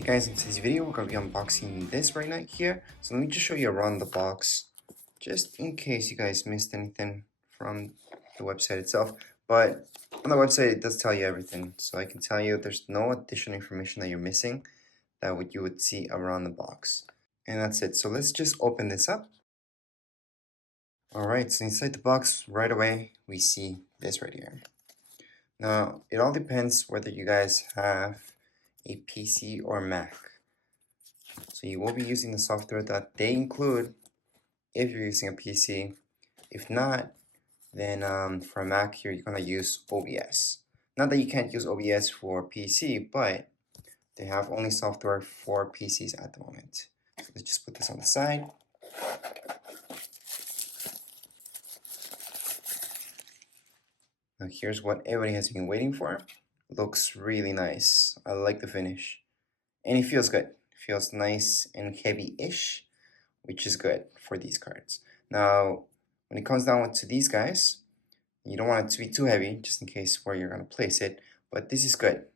Hey guys, in today's video we're going to be unboxing this right now here. So let me just show you around the box, just in case you guys missed anything from the website itself. But on the website it does tell you everything, so I can tell you there's no additional information that you're missing that you would see around the box. And that's it. So let's just open this up. Alright, so inside the box right away we see this right here. Now it all depends whether you guys have a PC or Mac. So you will be using the software that they include if you're using a PC. If not, then for a Mac here, you're going to use OBS. Not that you can't use OBS for PC, but they have only software for PCs at the moment. So let's just put this on the side. Now here's what everybody has been waiting for. Looks really nice. I like the finish. And it feels good. It feels nice and heavy-ish, which is good for these cards. Now, when it comes down to these guys, you don't want it to be too heavy, just in case where you're going to place it, but this is good.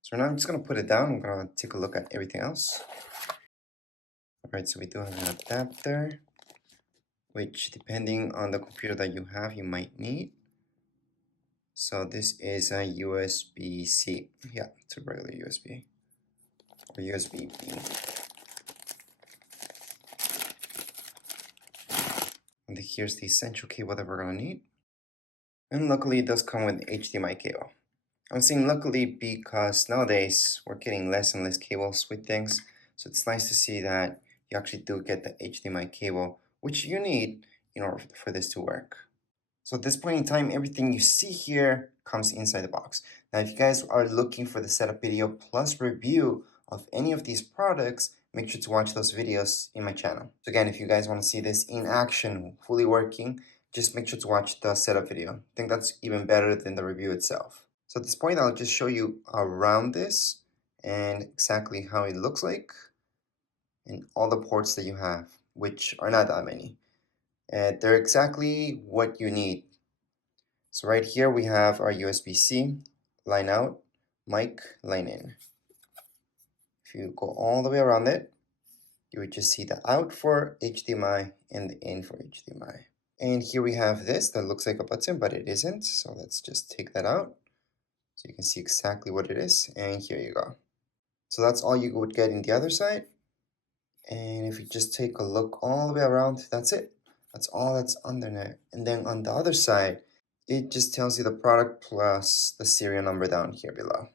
So now I'm just going to put it down. I'm going to take a look at everything else. Alright, so we do have an adapter, which depending on the computer that you have, you might need. So this is a USB-C. Yeah, it's a regular USB. Or USB-B. And here's the essential cable that we're going to need. And luckily it does come with HDMI cable. I'm saying luckily because nowadays we're getting less and less cables with things. So it's nice to see that you actually do get the HDMI cable, which you need in order for this to work. So at this point in time, everything you see here comes inside the box. Now, if you guys are looking for the setup video plus review of any of these products, make sure to watch those videos in my channel. So again, if you guys want to see this in action, fully working, just make sure to watch the setup video. I think that's even better than the review itself. So at this point, I'll just show you around this and exactly how it looks like and all the ports that you have, which are not that many. They're exactly what you need. So right here we have our USB-C, line out, mic, line in. If you go all the way around it, you would just see the out for HDMI and the in for HDMI. And here we have this that looks like a button, but it isn't. So let's just take that out so you can see exactly what it is. And here you go. So that's all you would get in the other side. And if you just take a look all the way around, that's it. That's all that's under there. And then on the other side, it just tells you the product plus the serial number down here below.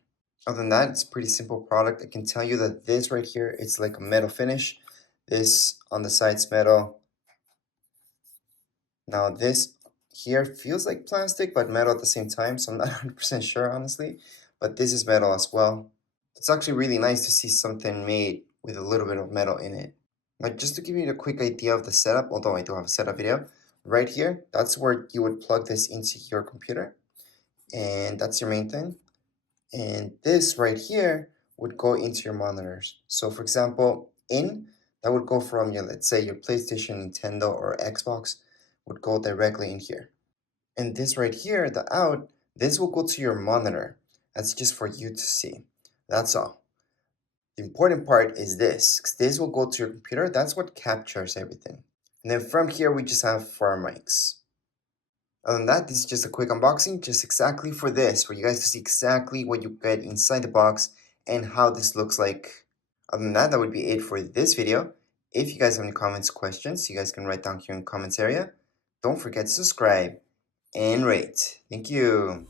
Other than that, it's a pretty simple product. I can tell you that this right here, it's like a metal finish. This on the side's metal. Now this here feels like plastic, but metal at the same time, so I'm not 100% sure, honestly. But this is metal as well. It's actually really nice to see something made with a little bit of metal in it. Like, just to give you a quick idea of the setup, although I do have a setup video, right here, that's where you would plug this into your computer. And that's your main thing. And this right here would go into your monitors. So for example, that would go from your, let's say your PlayStation, Nintendo, or Xbox would go directly in here. And this right here, the out, this will go to your monitor. That's just for you to see. That's all. The important part is this, because this will go to your computer. That's what captures everything. And then from here, we just have for our mics. Other than that, this is just a quick unboxing, just exactly for this, for you guys to see exactly what you get inside the box and how this looks like. Other than that, that would be it for this video. If you guys have any comments, questions, you guys can write down here in the comments area. Don't forget to subscribe and rate. Thank you.